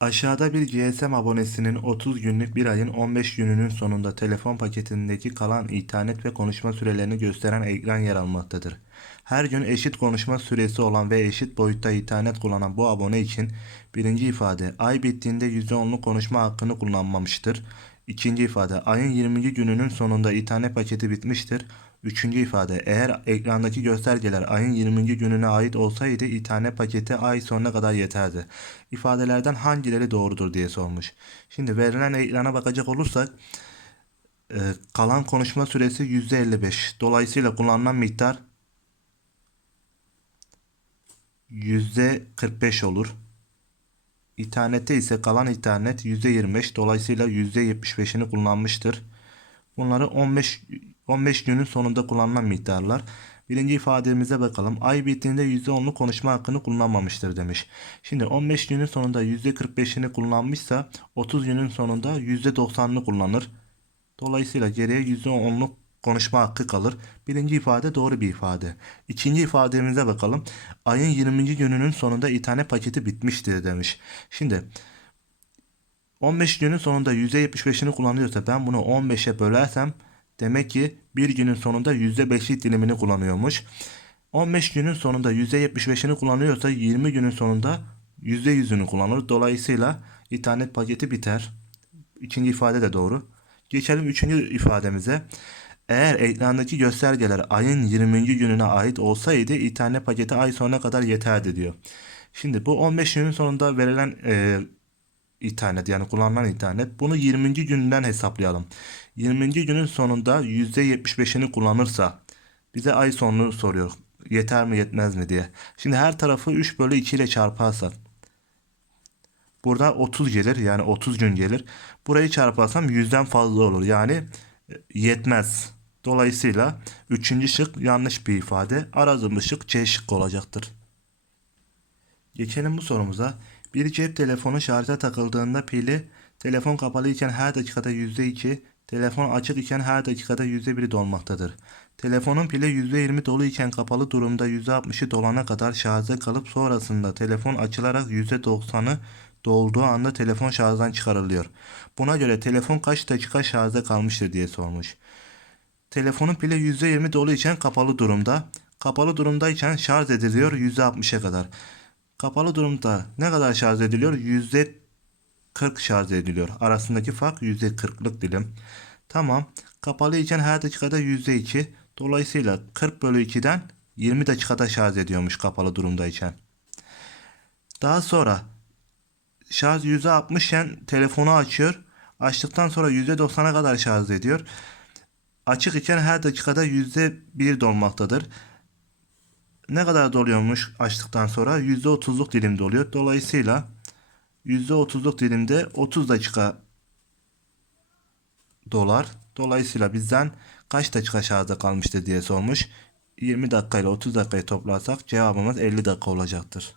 Aşağıda bir GSM abonesinin 30 günlük bir ayın 15 gününün sonunda telefon paketindeki kalan internet ve konuşma sürelerini gösteren ekran yer almaktadır. Her gün eşit konuşma süresi olan ve eşit boyutta internet kullanan bu abone için birinci ifade ay bittiğinde %10'luk konuşma hakkını kullanmamıştır. İkinci ifade ayın 20. gününün sonunda internet paketi bitmiştir. Üçüncü ifade eğer ekrandaki göstergeler ayın 20. gününe ait olsaydı internet paketi ay sonuna kadar yeterdi. İfadelerden hangileri doğrudur diye sormuş. Şimdi verilen ekrana bakacak olursak e, kalan konuşma süresi %55. Dolayısıyla kullanılan miktar %45 olur. İnternette ise kalan internet %25 dolayısıyla %75'ini kullanmıştır. Bunları 15 15 günün sonunda kullanılan miktarlar. Birinci ifademize bakalım. Ay bittiğinde %10'luk konuşma hakkını kullanmamıştır demiş. Şimdi 15 günün sonunda %45'ini kullanmışsa 30 günün sonunda %90'ını kullanır. Dolayısıyla geriye %10'luk konuşma hakkı kalır. Birinci ifade doğru bir ifade. İkinci ifademize bakalım. Ayın 20. gününün sonunda internet paketi bitmiştir demiş. Şimdi 15 günün sonunda %75'ini kullanıyorsa ben bunu 15'e bölersem demek ki bir günün sonunda %5'lik dilimini kullanıyormuş. 15 günün sonunda %75'ini kullanıyorsa 20 günün sonunda %100'ünü kullanır. Dolayısıyla internet paketi biter. İkinci ifade de doğru. Geçelim üçüncü ifademize. Eğer ekrandaki göstergeler ayın 20. gününe ait olsaydı internet paketi ay sonuna kadar yeterdi diyor. Şimdi bu 15 günün sonunda verilen e, internet yani kullanılan internet bunu 20. günden hesaplayalım. 20. günün sonunda %75'ini kullanırsa bize ay sonunu soruyor. Yeter mi yetmez mi diye. Şimdi her tarafı 3 bölü 2 ile çarparsak. Burada 30 gelir yani 30 gün gelir. Burayı çarparsam 100'den fazla olur. Yani e, yetmez. Dolayısıyla 3. şık yanlış bir ifade. Aradığımız şık C şıkkı olacaktır. Geçelim bu sorumuza. Bir cep telefonu şarja takıldığında pili telefon kapalı iken her dakikada %2, telefon açık iken her dakikada %1 dolmaktadır. Telefonun pili %20 dolu iken kapalı durumda %60'ı dolana kadar şarjda kalıp sonrasında telefon açılarak %90'ı dolduğu anda telefon şarjdan çıkarılıyor. Buna göre telefon kaç dakika şarjda kalmıştır diye sormuş. Telefonun pili %20 dolu iken kapalı durumda. Kapalı durumdayken şarj ediliyor %60'a kadar. Kapalı durumda ne kadar şarj ediliyor? %40 şarj ediliyor. Arasındaki fark %40'lık dilim. Tamam. Kapalı iken her dakikada %2. Dolayısıyla 40 bölü 2'den 20 dakikada şarj ediyormuş kapalı durumdayken. Daha sonra şarj %60 iken telefonu açıyor. Açtıktan sonra %90'a kadar şarj ediyor. Açık iken her dakikada %1 dolmaktadır. Ne kadar doluyormuş açtıktan sonra? %30'luk dilim doluyor. Dolayısıyla %30'luk dilimde 30 dakika dolar. Dolayısıyla bizden kaç dakika şarjda kalmıştır diye sormuş. 20 dakika ile 30 dakikayı toplarsak cevabımız 50 dakika olacaktır.